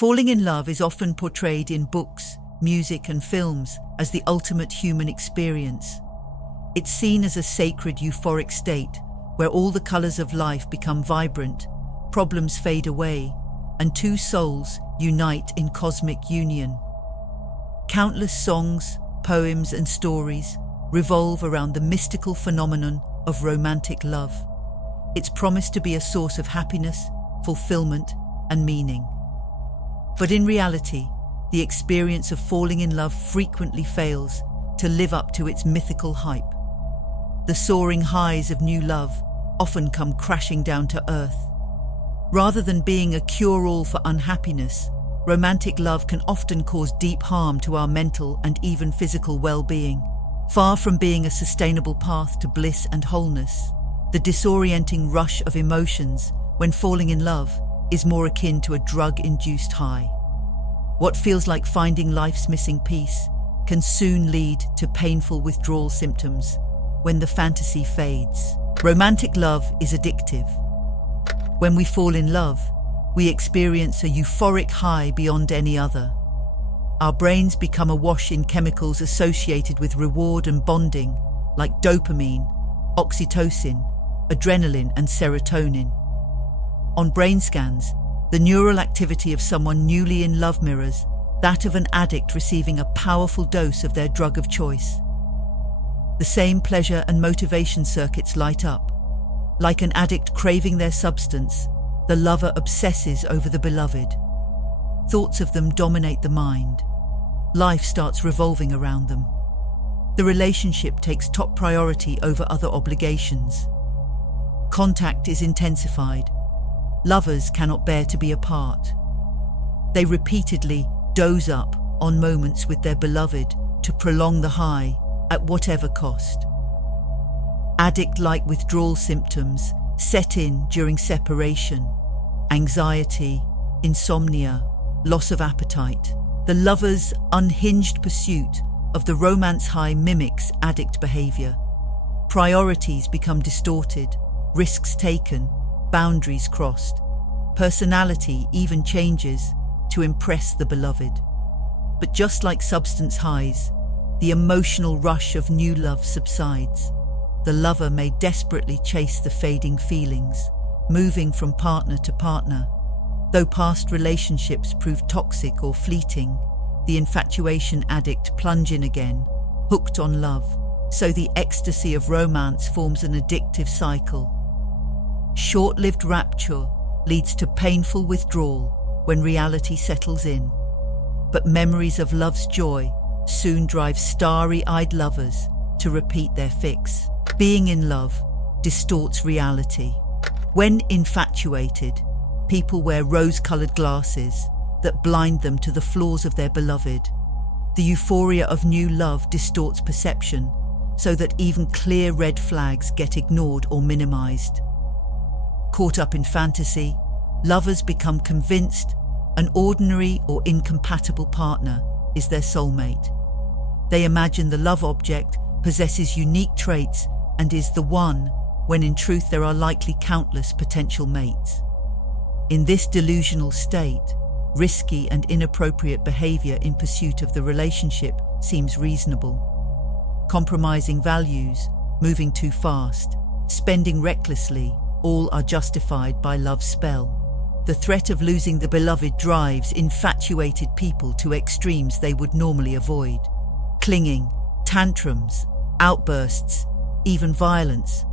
Falling in love is often portrayed in books, music, and films as the ultimate human experience. It's seen as a sacred euphoric state where all the colors of life become vibrant, problems fade away, and two souls unite in cosmic union. Countless songs, poems, and stories revolve around the mystical phenomenon of romantic love. It's promised to be a source of happiness, fulfillment, and meaning. But in reality, the experience of falling in love frequently fails to live up to its mythical hype. The soaring highs of new love often come crashing down to earth. Rather than being a cure-all for unhappiness, romantic love can often cause deep harm to our mental and even physical well-being. Far from being a sustainable path to bliss and wholeness, the disorienting rush of emotions when falling in love is more akin to a drug-induced high. What feels like finding life's missing piece can soon lead to painful withdrawal symptoms when the fantasy fades. Romantic love is addictive. When we fall in love, we experience a euphoric high beyond any other. Our brains become awash in chemicals associated with reward and bonding, like dopamine, oxytocin, adrenaline, and serotonin. On brain scans, the neural activity of someone newly in love mirrors that of an addict receiving a powerful dose of their drug of choice. The same pleasure and motivation circuits light up. Like an addict craving their substance, the lover obsesses over the beloved. Thoughts of them dominate the mind. Life starts revolving around them. The relationship takes top priority over other obligations. Contact is intensified. Lovers cannot bear to be apart. They repeatedly doze up on moments with their beloved to prolong the high at whatever cost. Addict-like withdrawal symptoms set in during separation. Anxiety, insomnia, loss of appetite. The lover's unhinged pursuit of the romance high mimics addict behavior. Priorities become distorted, risks taken, boundaries crossed. Personality even changes to impress the beloved. But just like substance highs, the emotional rush of new love subsides. The lover may desperately chase the fading feelings, moving from partner to partner. Though past relationships prove toxic or fleeting, the infatuation addict plunge in again, hooked on love. So the ecstasy of romance forms an addictive cycle. Short-lived rapture leads to painful withdrawal when reality settles in. But memories of love's joy soon drive starry-eyed lovers to repeat their fix. Being in love distorts reality. When infatuated, people wear rose-colored glasses that blind them to the flaws of their beloved. The euphoria of new love distorts perception, so that even clear red flags get ignored or minimized. Caught up in fantasy, lovers become convinced an ordinary or incompatible partner is their soulmate. They imagine the love object possesses unique traits and is the one, when in truth there are likely countless potential mates. In this delusional state, risky and inappropriate behavior in pursuit of the relationship seems reasonable. Compromising values, moving too fast, spending recklessly, all are justified by love's spell. The threat of losing the beloved drives infatuated people to extremes they would normally avoid. Clinging, tantrums, outbursts, even violence.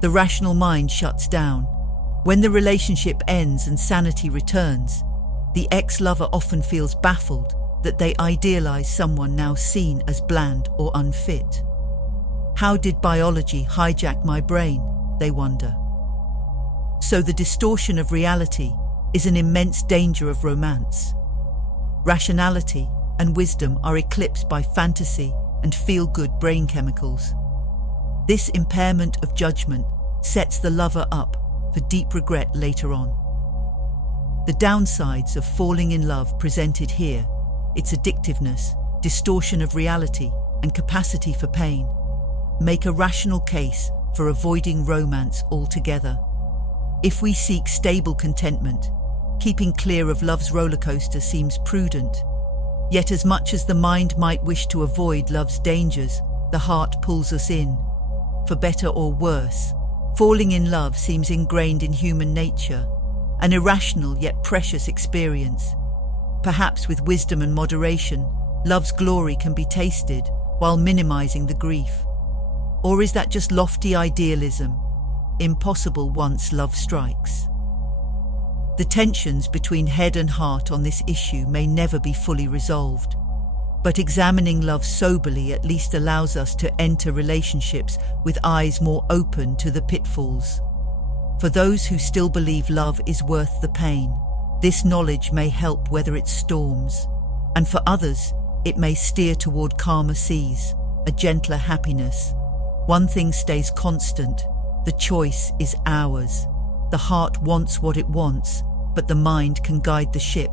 The rational mind shuts down. When the relationship ends and sanity returns, the ex-lover often feels baffled that they idealize someone now seen as bland or unfit. How did biology hijack my brain, they wonder. So the distortion of reality is an immense danger of romance. Rationality and wisdom are eclipsed by fantasy and feel-good brain chemicals. This impairment of judgment sets the lover up for deep regret later on. The downsides of falling in love presented here, its addictiveness, distortion of reality, and capacity for pain, make a rational case for avoiding romance altogether. If we seek stable contentment, keeping clear of love's roller coaster seems prudent. Yet as much as the mind might wish to avoid love's dangers, the heart pulls us in. For better or worse, falling in love seems ingrained in human nature, an irrational yet precious experience. Perhaps with wisdom and moderation, love's glory can be tasted while minimizing the grief. Or is that just lofty idealism, impossible once love strikes? The tensions between head and heart on this issue may never be fully resolved, but examining love soberly at least allows us to enter relationships with eyes more open to the pitfalls. For those who still believe love is worth the pain, this knowledge may help weather its storms, and for others, it may steer toward calmer seas, a gentler happiness. One thing stays constant: the choice is ours. The heart wants what it wants, but the mind can guide the ship.